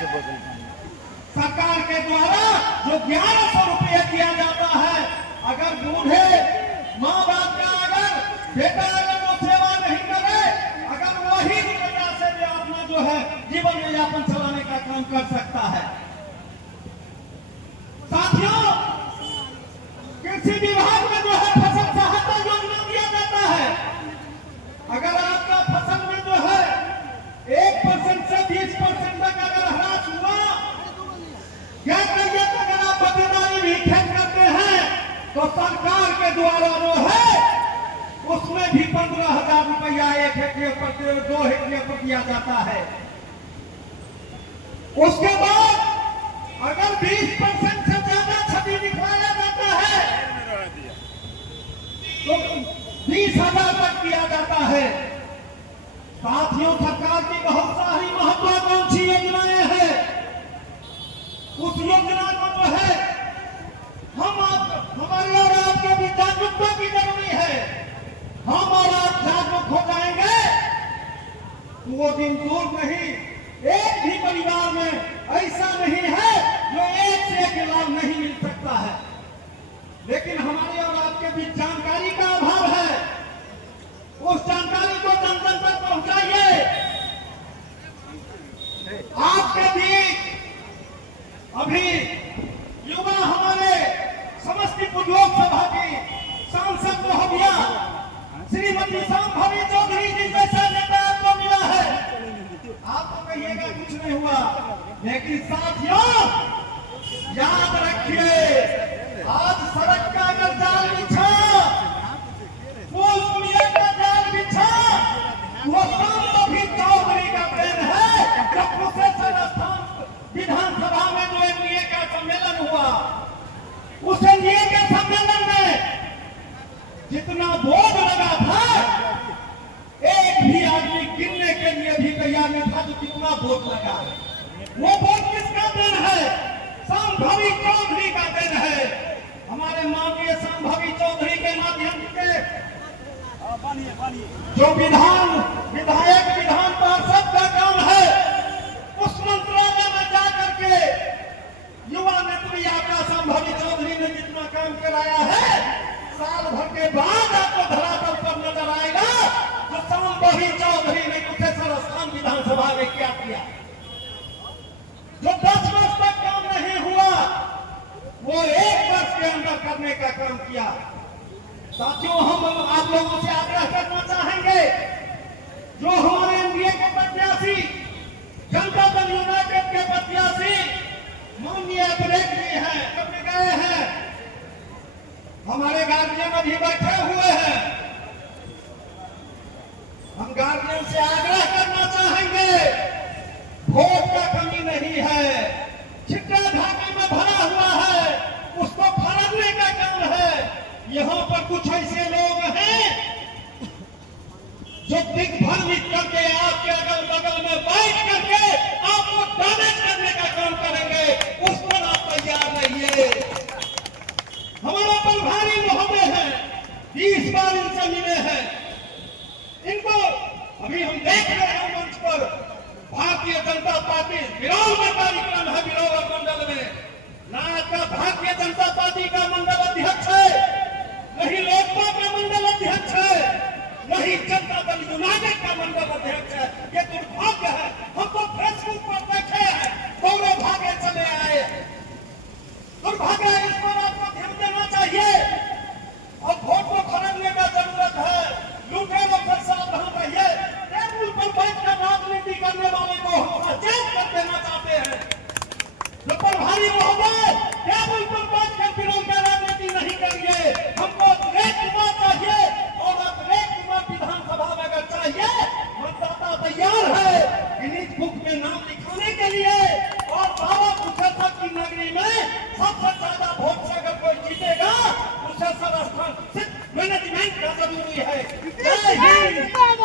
सरकार के द्वारा जो 1100 रुपये दिया जाता है, अगर बूढ़े माँ बाप का अगर बेटा अगर वो सेवा नहीं करे, अगर वही रुपया से भी अपना जो है जीवन यापन चलाने का काम कर सकता है। साथियों, कृषि विभाग में जो है फसल सहायता योजना दिया जाता है। अगर आपका फसल में जो है 1% से 20% तक अगर ह्रास हुआ, क्या करिए तो अगर आप बटेदारी भी खेत करते हैं तो सरकार के द्वारा जो है उसमें भी 15,000 रुपया 1 हेक्टेयर पर 2 हेक्टेयर पर दिया जाता है। उसके बाद अगर 20% से ज्यादा क्षति दिखलाया जाता है तो 20,000 तक दिया जाता है। साथियों, सरकार की बहुत सारी महत्वाकांक्षी योजनाएं हैं। उस योजना को जो है हमारे और आपके भी जागरूकता की जरूरी है। हम और आप जागरूक हो जाएंगे तो वो दिन दूर नहीं। एक भी परिवार में ऐसा नहीं है जो एक से एक लाभ नहीं मिल सकता है, लेकिन हमारे और आपके बीच जानकारी का अभाव है। उस जानकारी को जन जन तक पहुंचाइए। आपके बीच अभी युवा हमारे समस्तीपुर लोकसभा की सांसद महोदया श्रीमती शांभवी चौधरी जी जैसा नेता आपको मिला है। आप तो कहिएगा कुछ नहीं हुआ, लेकिन साथियों याद रखिए, आज सड़क का अगर जाल बिछा, पुल पुलिया का जाल बिछा, वो शांभवी चौधरी का देन है। जब कुशेश्वर स्थान विधानसभा में जो एनडीए का सम्मेलन हुआ, उस एनडीए के सम्मेलन में जितना बोर्ड लगा था, एक भी आदमी गिनने के लिए भी तैयार नहीं था। तो कितना बोर्ड लगा, वो बोर्ड किसका देन है? शांभवी चौधरी का देन है। हमारे माननीय शांभवी चौधरी के माध्यम से जो विधायक विधान पार्षद का काम है, उस मंत्रालय में जाकर के युवा नेत्री आपका शांभवी चौधरी ने जितना काम कराया है, साल भर के बाद आपको धरातल पर नजर आएगा तो शांभवी चौधरी ने कुशेश्वर स्थान विधानसभा में क्या किया। जो 10 वर्ष तक काम नहीं हुआ, वो 1 वर्ष के अंदर करने का काम किया। साथियों, हम आप लोगों से आग्रह करना चाहेंगे, जो हमारे एनडीए के प्रत्याशी, जनता दल यूनाइटेड के प्रत्याशी माननीय ब्रेक जी हैं, कभी गए हैं, हमारे गार्जियन अभी बैठे हुए हैं। हम गार्जियन से आग्रह करना चाहेंगे, वोट का कमी नहीं है, छिट्टा धागे में भरा हुआ है, उसको फड़कने का काम है। यहाँ पर कुछ ऐसे लोग हैं जो दिग्भ्रमित करके आपके अगल बगल में बैठ करके आपको डैमेज करने का काम करेंगे। उस पर आप तैयार रहिए। हमारा प्रभारी महोदय हैं, 20 बार इनसे मिले हैं। इनको अभी हम देख रहे हैं मंच पर भारतीय जनता पार्टी बिरौल में कार्यक्रम है, बिरौल मंडल में ना का भारतीय जनता पार्टी का मंडल अध्यक्ष है, नहीं लोकसभा का मंडल अध्यक्ष है, नहीं जनता दल यूनाइटेड का मंडल अध्यक्ष है। ये दुर्भाग्य है। हम तो फेसबुक पर देखे हैं, दौड़े भागे चले आए। दुर्भाग्य है, इस पर आपको ध्यान देना चाहिए और वोट को खरीदने का जरूरत है। लुटेरों से सावधान रहिए। टेबल पर बैठकर राजनीति करने वाले को हम सचेत कर देना चाहते हैं। जो प्रभारी महोदय, टेबल पर बैठकर विरोध का राजनीति नहीं करिए। हमको अतिरेक कुमार चाहिए और अतिरेक कुमार विधानसभा में अगर चाहिए, मतदाता तैयार है गिनीज बुक में नाम लिखाने के लिए। और बाबा कुशेश्वर की नगरी में सबसे ज्यादा वोट से अगर कोई जीतेगा, कुशेश्वर स्थान सिर्फ मैनेजमेंट का जरूरी है। जय हिंद।